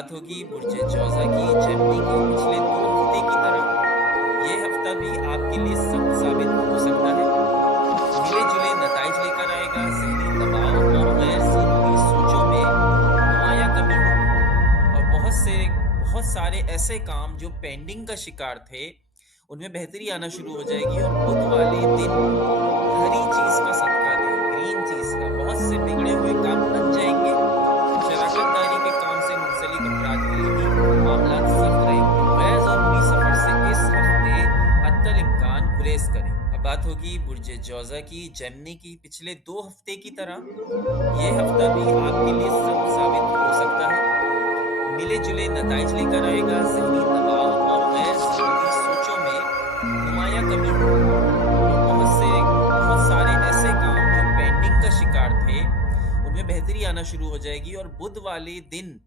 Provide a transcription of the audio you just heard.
बात होगी बुर्ज जौज़ा की, जेमिनी की पिछले 2 हफ्ते की तरह। ये हफ्ता भी आपके लिए सख्त साबित हो सकता है। मिले-जुले नताइज लेकर आएगा, ज़हनी दबाव और गैर ज़रूरी सोचों में नुमायाँ कमी होगी। और बहुत सारे ऐसे काम जो पेंडिंग का शिकार थे, उनमें बेहतरी आना शुरू हो जाएगी और बुध वाले दिन हरी चीज़ का सदका दें, ग्रीन चीज़ का। बहुत से बिगड़े हुए काम बन जाएँगे। शराकतदारी के काम से मुंसलिक अफराद के लिए भी मामलात सख्त रहेंगे। गैर ज़रूरी सफ़र से इस हफ्ते अत्तल इम्कान गुरेज़ करें। अब बात होगी बुर्ज जौज़ा की, जेमिनी की पिछले 2 हफ्ते की तरह। ये हफ्ता भी आपके लिए सख्त साबित हो सकता है। मिले-जुले नताइज लेकर आएगा, ज़हनी दबाव और गैर ज़रूरी सोचों में नुमायाँ कमी होगी। और बहुत सारे ऐसे काम जो पेंडिंग का शिकार थे, उनमें बेहतरी आना शुरू हो जाएगी और बुध वाले दिन